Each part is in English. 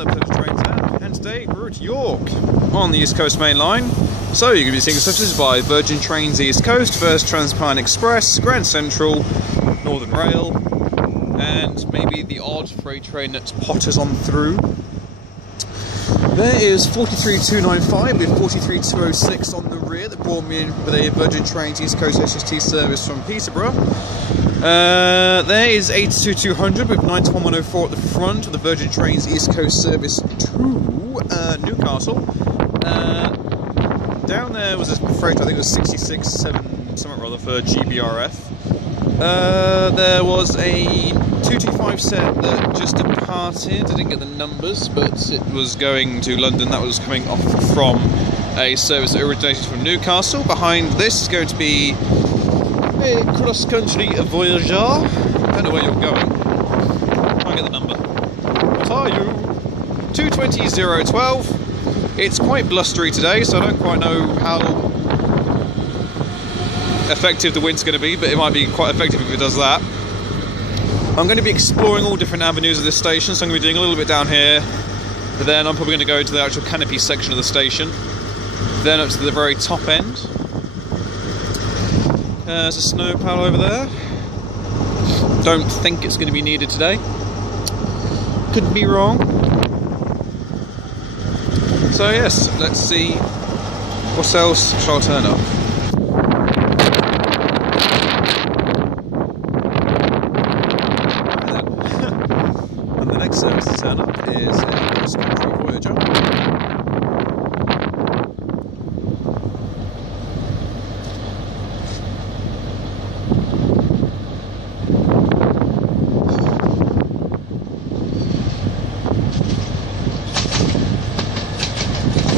another Plymouth train town, and today we're at York on the East Coast Main Line. So you're going to be seeing services by Virgin Trains East Coast, First Transpine Express, Grand Central, Northern Rail, and maybe the odd freight train that potters on through. There is 43295 with 43206 on the rear that brought me in with a Virgin Trains East Coast HST service from Peterborough. There is 82200 with 91104 at the front of the Virgin Trains East Coast service to Newcastle. Down there was a freight, I think it was 667 something or other for GBRF. There was a 225 set that just departed. I didn't get the numbers, but it was going to London. That was coming off from a service that originated from Newcastle. Behind this is going to be a cross-country voyageur. I don't know where you're going. Can't get the number. What are you? 220012. It's quite blustery today, so I don't quite know how effective the wind's going to be, but it might be quite effective if it does that. I'm going to be exploring all different avenues of this station, so I'm going to be doing a little bit down here, but then I'm probably going to go to the actual canopy section of the station, then up to the very top end. There's a snow plough over there. Don't think it's going to be needed today. Could be wrong. So yes, let's see what else shall turn up. And the next service to turn up is a cross-country voyager.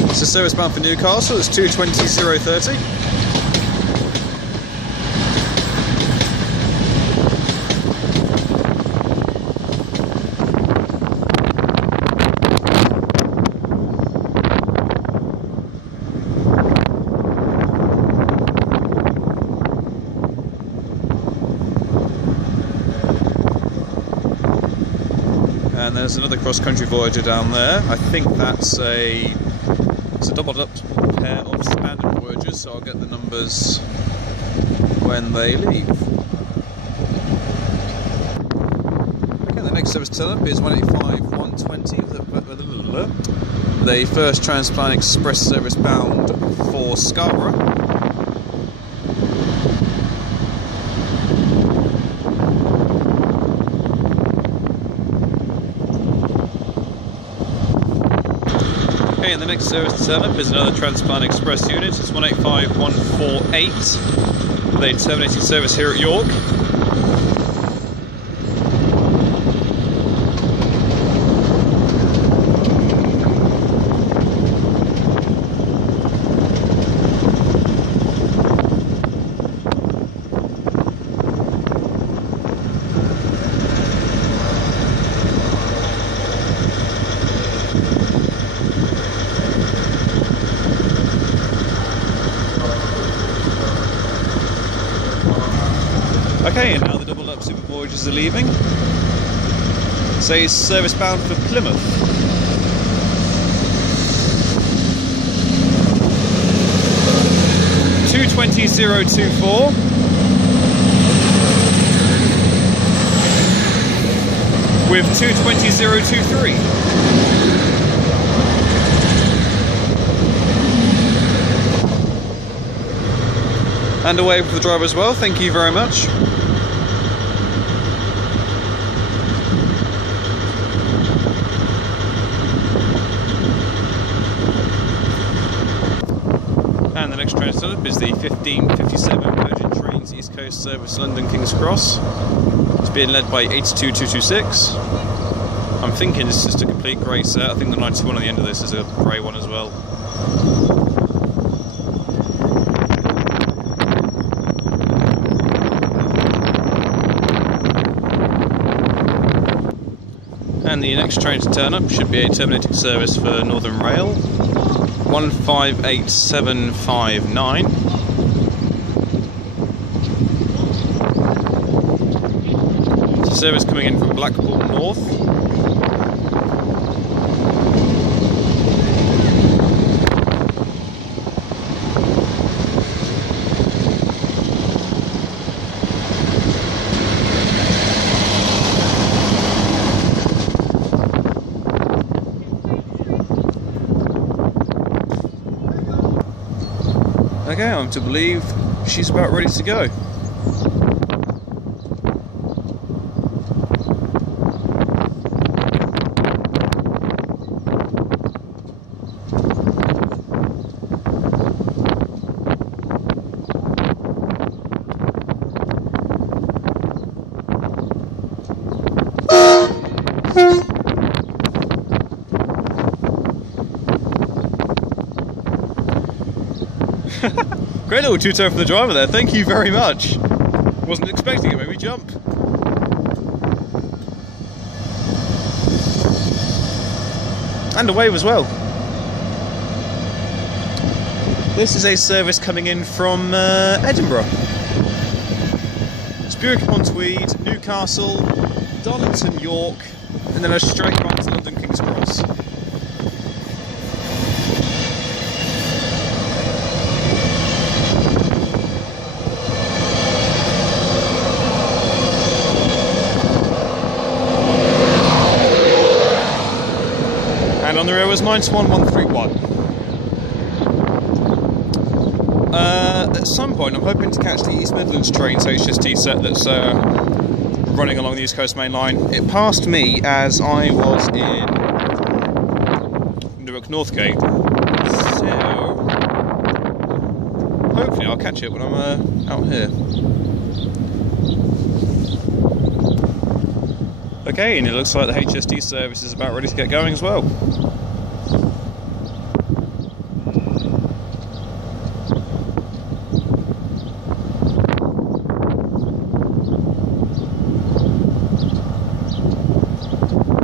It's a service bound for Newcastle. It's 220030. And there's another cross-country voyager down there. I think that's it's a doubled up pair of standard voyagers, so I'll get the numbers when they leave. Okay, the next service to turn up is 185120, the First Transpine Express service bound for Scarborough. Okay, and the next service to turn up is another Transpine Express unit. It's 185148 with a terminating service here at York. Okay, and now the doubled-up super voyagers are leaving. Says service bound for Plymouth. $220,024. With $220,023. And a wave for the driver as well, thank you very much. And the next train to turn up is the 1557 Virgin Trains East Coast service London King's Cross. It's being led by 82226. I'm thinking this is just a complete grey set. I think the 91 on the end of this is a grey one as well. And the next train to turn up should be a terminating service for Northern Rail, 158759. It's a service coming in from Blackpool North. Okay, I'm to believe she's about ready to go. Great little tutor from the driver there, thank you very much. Wasn't expecting it, made me jump. And a wave as well. This is a service coming in from Edinburgh. Spurwink-upon-Tweed, Newcastle, Darlington, York, and then a straight run to London King's Cross. And on the rail was 92131. At some point I'm hoping to catch the East Midlands trains HST set that's running along the East Coast Main Line. It passed me as I was in Newark Northgate, so hopefully I'll catch it when I'm out here. Okay, and it looks like the HST service is about ready to get going as well.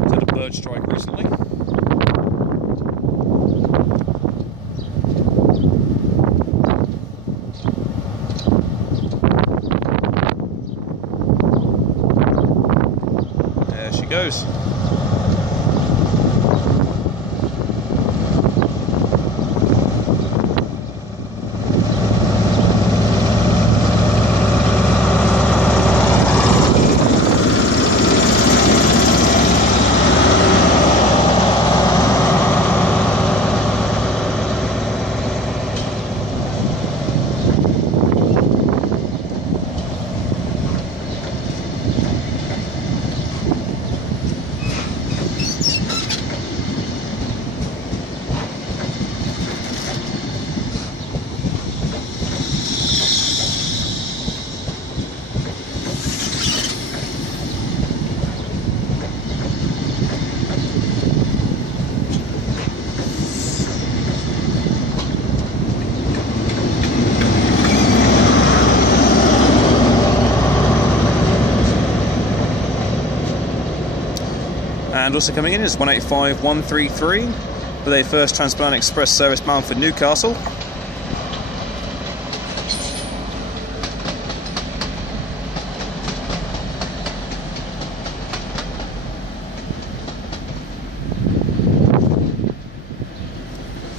Did a bird strike recently. There she goes. And also coming in is 185133 with a first Transatlantic Express service bound for Newcastle.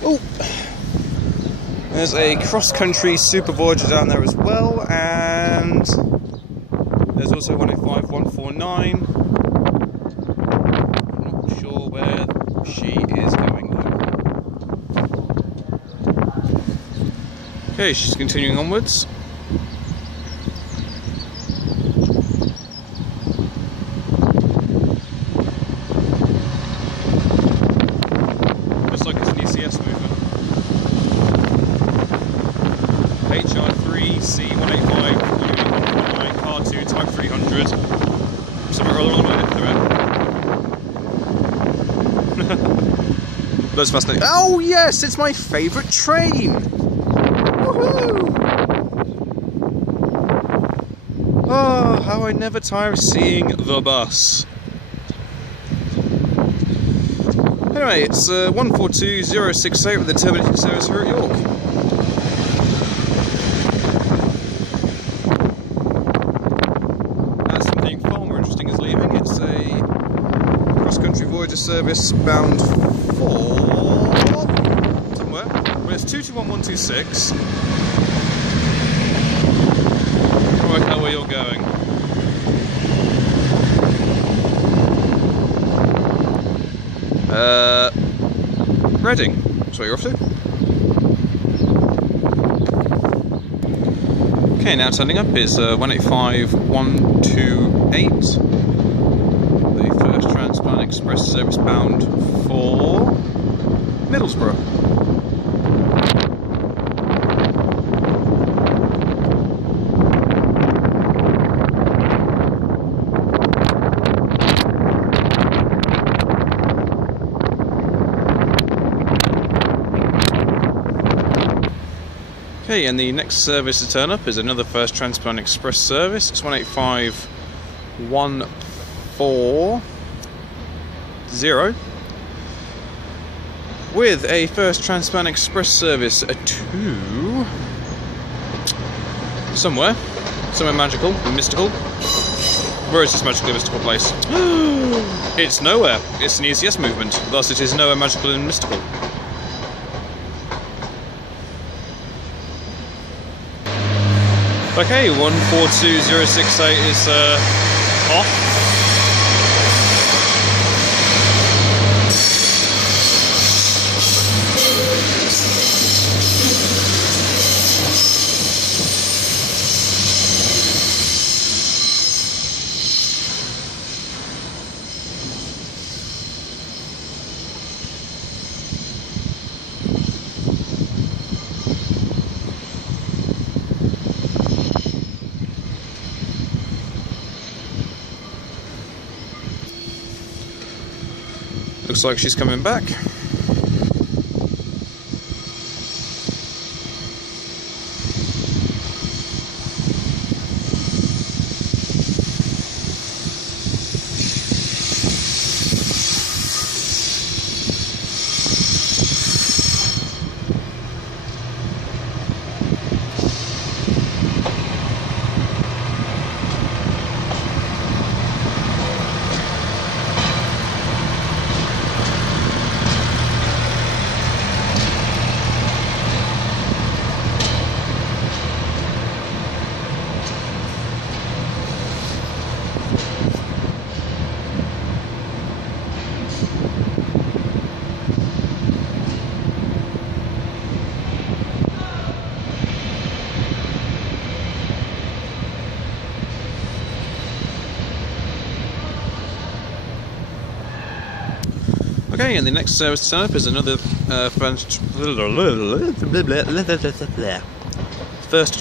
Oh, there's a cross-country Super Voyager down there as well, and there's also 185149. She is going there. Okay, she's continuing onwards. Looks like it's an ECS movement. HR3C185 Car 2 Type 300. Somewhere or other on the way through it. Loads of fascinating. Oh yes, it's my favourite train! Woohoo! Oh, how I never tire of seeing the bus. Anyway, it's 142068 with the terminating service here at York. And something far more interesting is leaving. It's a cross-country Voyager service bound for somewhere. Well, it's 221126. Can't work out where you're going. Reading. That's what you're off to. Okay, now turning up is 185128. The first Transplant Express service bound for Middlesbrough. Okay, and the next service to turn up is another First Transplant Express service. It's 185140 with a First Transplant Express service to somewhere magical and mystical. Where is this magically mystical place? It's nowhere. It's an ECS movement, thus it is nowhere magical and mystical. Okay, 142068 is off. Looks like she's coming back. Okay, and the next service to turn up is another First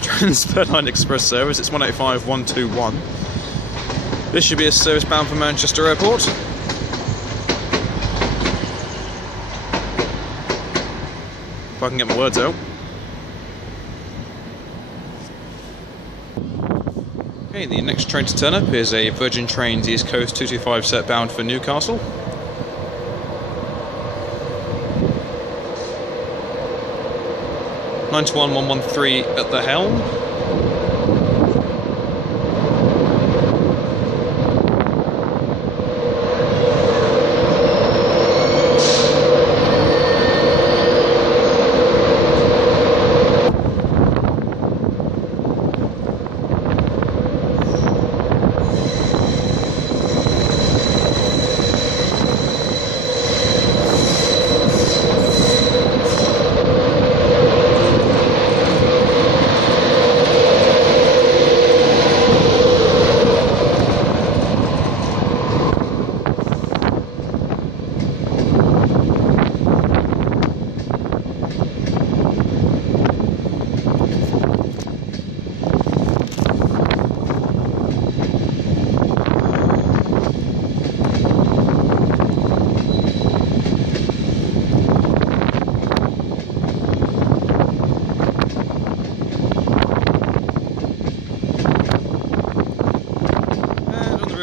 Transplant Line Express service. It's 185121. This should be a service bound for Manchester Airport. If I can get my words out. Okay, the next train to turn up is a Virgin Trains East Coast 225 set bound for Newcastle. '91 113 at the helm.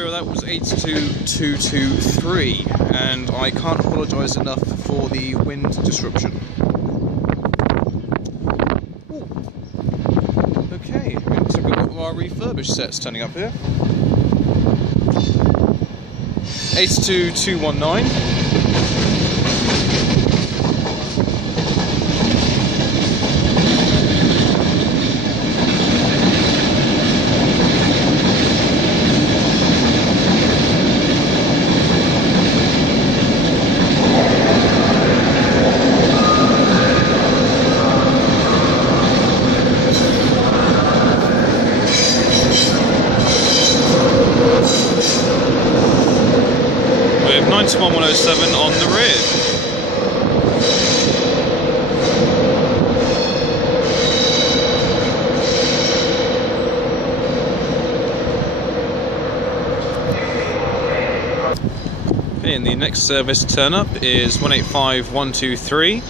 That was 82223, and I can't apologise enough for the wind disruption. Ooh. Okay, so we've got our refurbished sets turning up here. 82219. 91107 on the rear. Okay, and the next service turn up is 185123.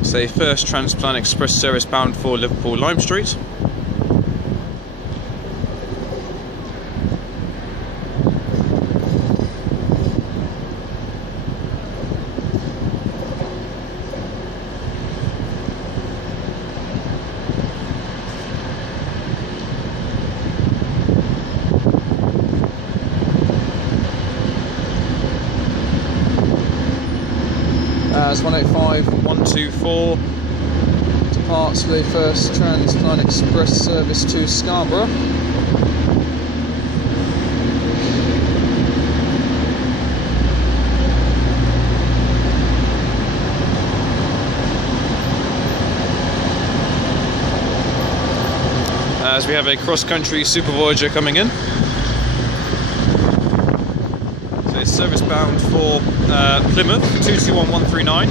It's a first Transplant Express service bound for Liverpool Lime Street. It's 185124, departs for the first Transplant Express service to Scarborough. As we have a cross-country Super Voyager coming in. Service bound for Plymouth 221139.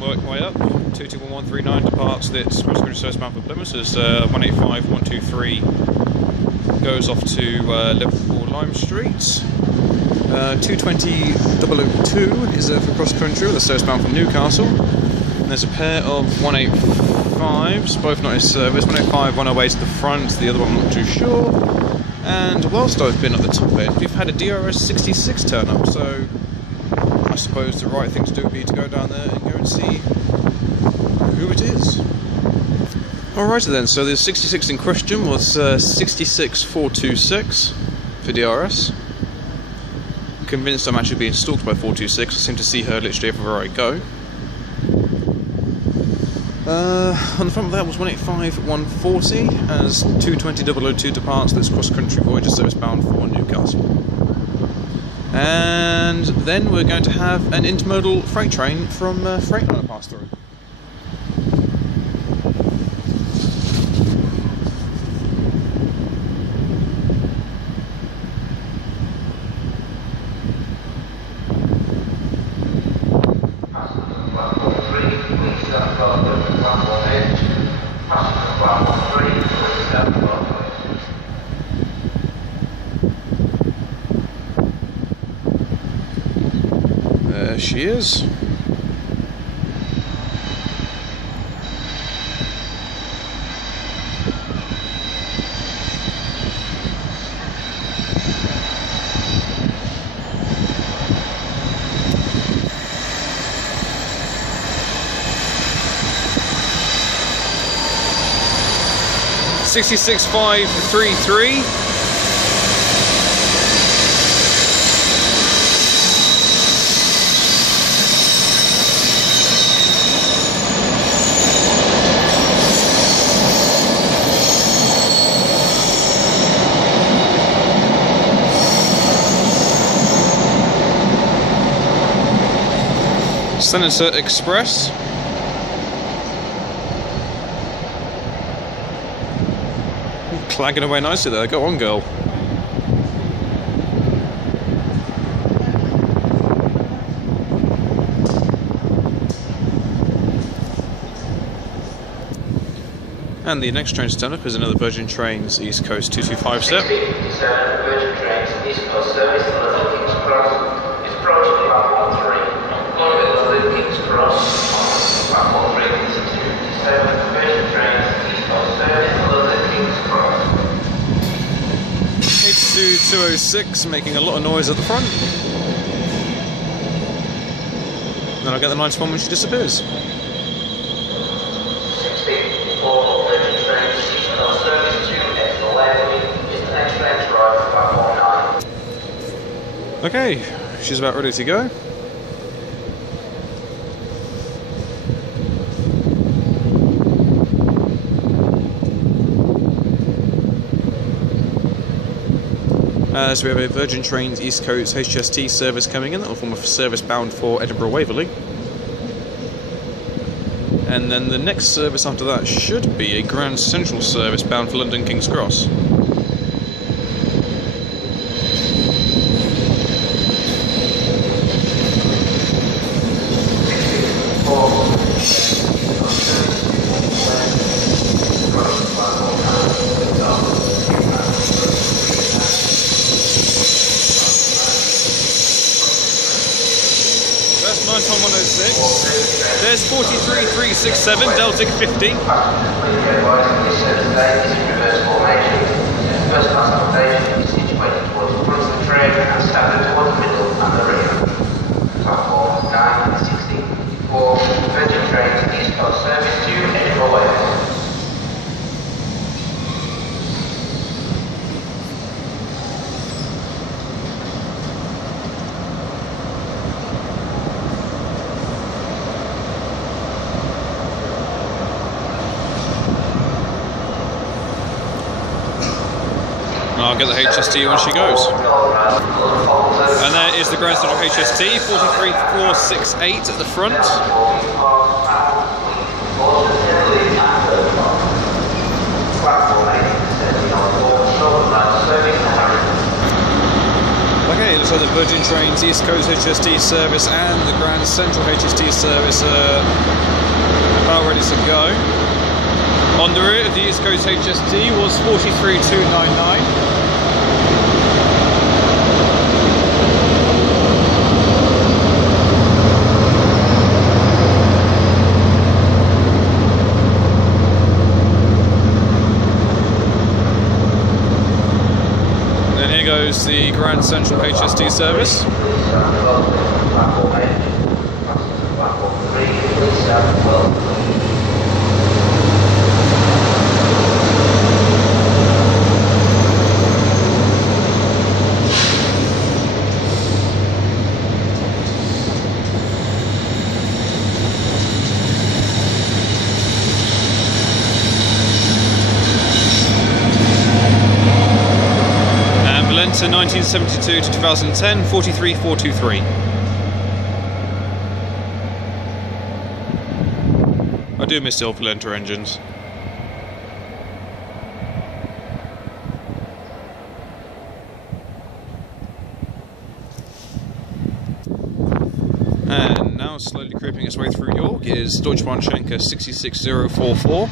Work way up. 221139 departs the cross-country service bound for Plymouth as 185123 goes off to Liverpool Lime Street. 220002 is for cross-country with a service bound from Newcastle. And there's a pair of 185s, both not in service. 185 one away to the front, the other one I'm not too sure. And whilst I've been at the top end, we've had a DRS 66 turn up, so I suppose the right thing to do would be to go down there and go and see who it is. Alrighty then, so the 66 in question was 66426 for DRS. I'm convinced I'm actually being stalked by 426, I seem to see her literally everywhere I go. On the front of that was 185140 as 220002 departs this cross-country Voyager service bound for Newcastle. And then we're going to have an intermodal freight train from Freightliner pass through. There she is. $66,533. Senator Express. Clagging away nicely there. Go on, girl. And the next train to turn up is another Virgin Trains East Coast 225 set. Virgin Trains East Coast service to Little King's Cross is approaching platform 3. Little King's Cross on platform 3 1657. Virgin Trains East Coast service to Little King's Cross. 82206 making a lot of noise at the front. Then I'll get the 91 when she disappears. 16 for Virgin Trains East Coast service to S11. Okay, she's about ready to go. So we have a Virgin Trains East Coast HST service coming in. That will form a service bound for Edinburgh Waverley. And then the next service after that should be a Grand Central service bound for London King's Cross. That's 91106. There's 43367, Delta 50. First class accommodation is situated towards the front of the train and staggered towards the middle and the rear. Platform 9, 16, 54, Virgin Trains East Coast service to Edinburgh Waverley. I'll get the HST when she goes. And there is the Grand Central HST, 43468 at the front. Okay, it looks like the Virgin Trains East Coast HST service and the Grand Central HST service are about ready to go. On the route of the East Coast HST was 43299. And here goes the Grand Central HST service. To 1972 to 2010, 43423. I do miss the old Valenta engines. And now slowly creeping its way through York is Deutsche Bahn Schenker 66044.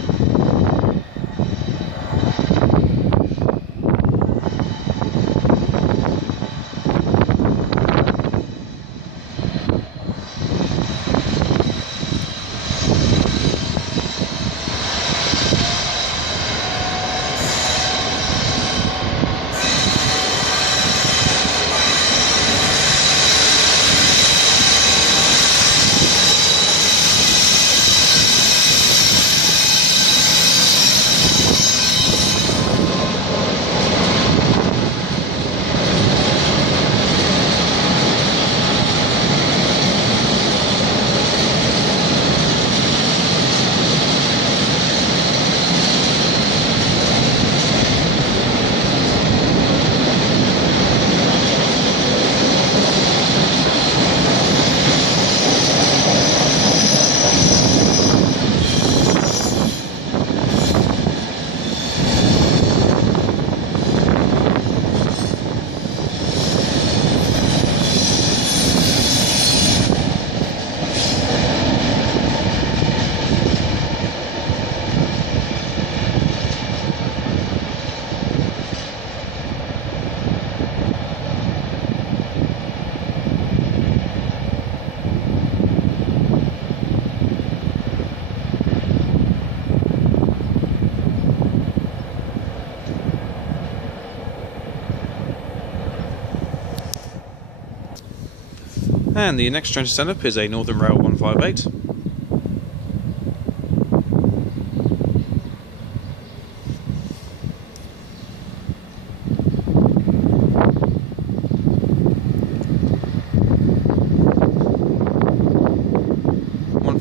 And the next train to stand up is a Northern Rail 158.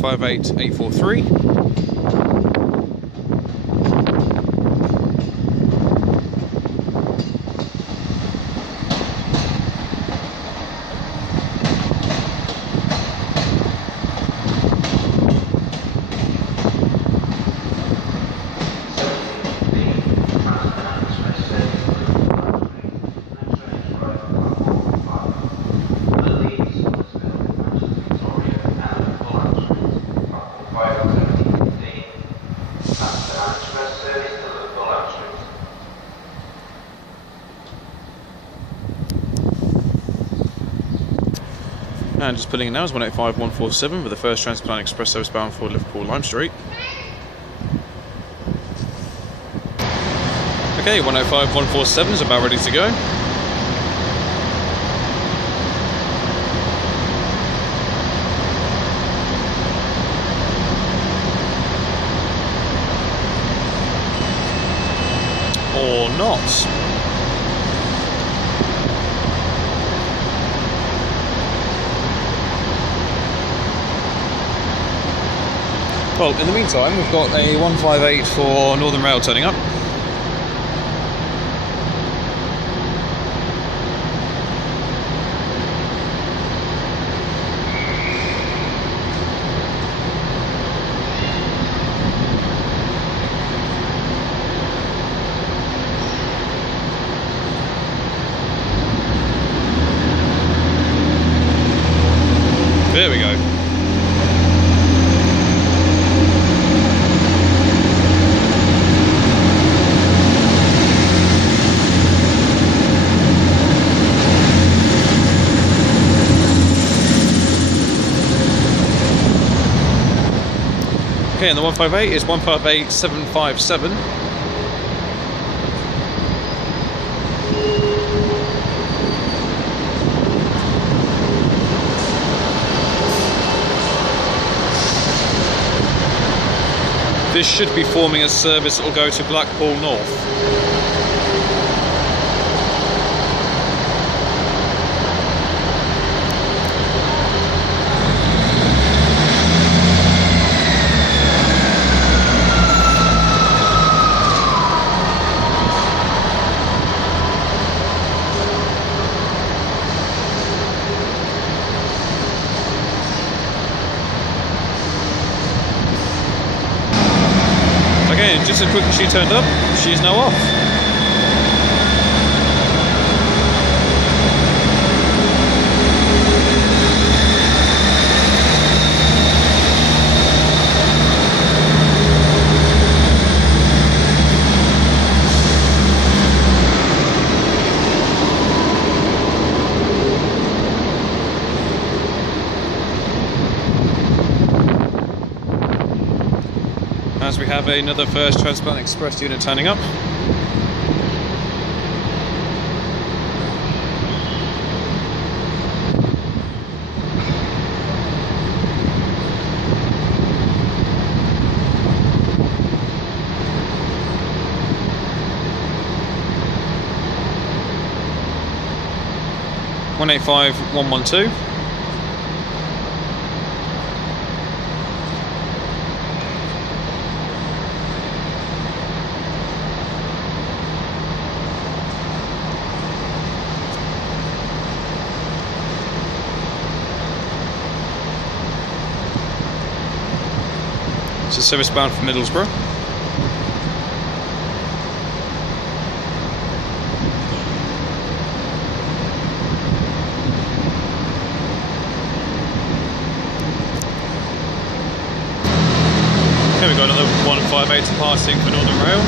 158843. And just pulling in now is 185147 with the first Transplant Express service bound for Liverpool Lime Street. Okay, 105147 is about ready to go. Or not. Well, in the meantime, we've got a 158 for Northern Rail turning up. There we go. Okay, and the 158 is 158757. This should be forming a service that will go to Blackpool North. Okay, and just as quick as she turned up, she is now off. As we have another first Transplant Express unit turning up. One 185-112. It's a service bound for Middlesbrough. Okay, we've got another 158 departing for Northern Rail.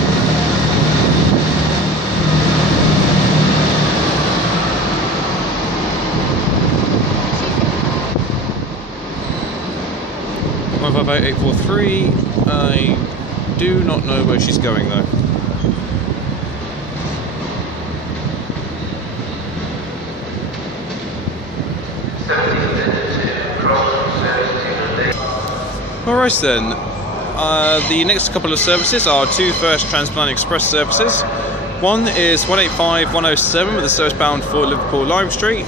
(158-843). I do not know where she's going though. Alright then, the next couple of services are two first Transplant Express services. One is 185-107 with the service bound for Liverpool Lime Street,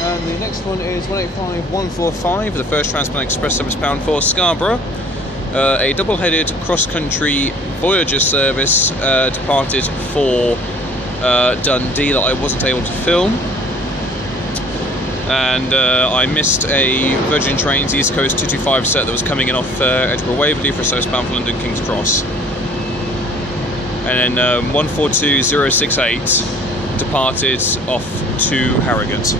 and the next one is 185-145 with the first Transplant Express service bound for Scarborough. A double-headed cross-country Voyager service departed for Dundee that I wasn't able to film, and I missed a Virgin Trains East Coast 225 set that was coming in off Edinburgh Waverley for a service bound for London King's Cross. And then 142068 departed off to Harrogate.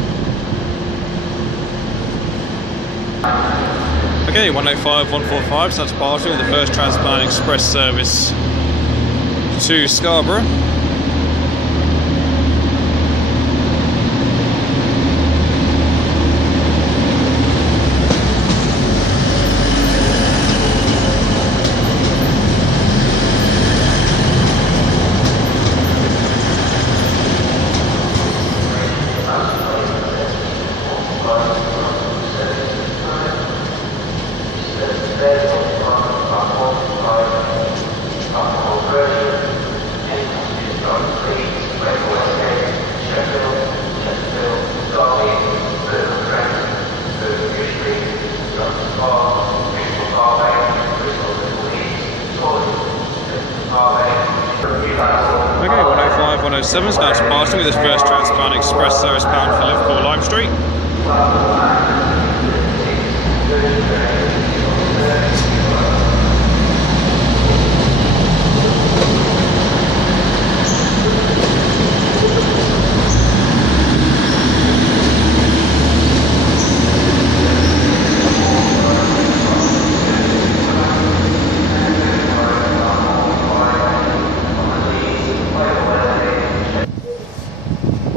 Okay, 185-145, so that's departing with the first Transplant Express service to Scarborough. Okay, 105-107 is now departing with this first Transplant Express service bound for Liverpool Lime Street.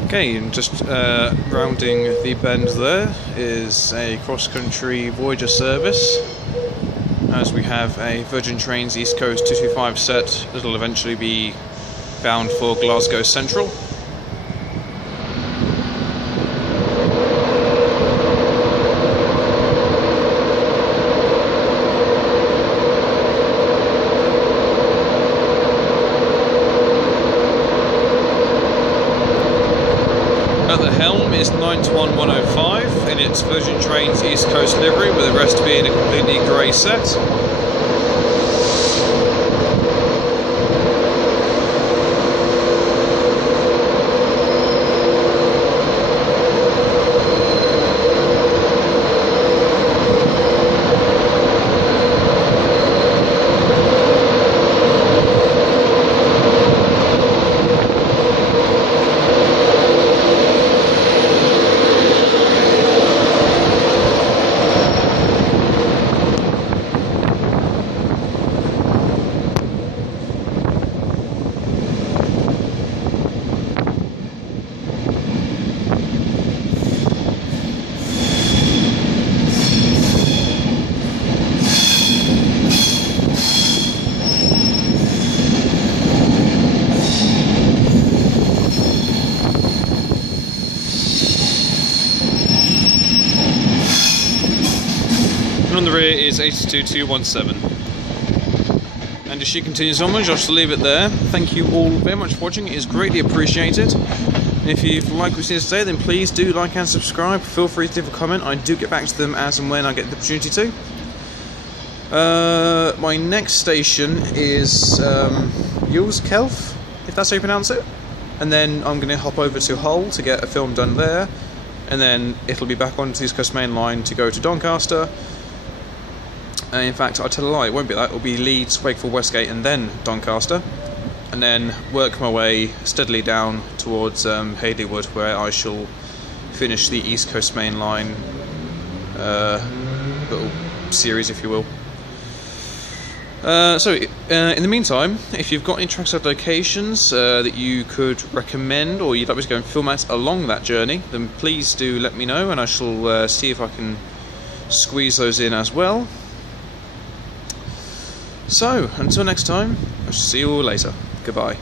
Okay, and just rounding the bend there is a cross-country Voyager service, as we have a Virgin Trains East Coast 225 set that will eventually be bound for Glasgow Central. At the helm is 921-105 in its Virgin Trains East Coast livery, with the rest being a completely grey set. And on the rear is 82217. And as she continues onwards, I shall leave it there. Thank you all very much for watching, it is greatly appreciated. And if you've liked what you've seen today, then please do like and subscribe. Feel free to leave a comment, I do get back to them as and when I get the opportunity to. My next station is Kelf, if that's how you pronounce it. And then I'm going to hop over to Hull to get a film done there. And then it'll be back onto the East Coast Main Line to go to Doncaster. In fact, I tell a lie, it won't be that. It'll be Leeds, Wakefield, Westgate, and then Doncaster, and then work my way steadily down towards Hayleywood, where I shall finish the East Coast Main Line little series, if you will. In the meantime, if you've got any trackside locations that you could recommend, or you'd like me to go and film at along that journey, then please do let me know, and I shall see if I can squeeze those in as well. So, until next time, I shall see you all later. Goodbye.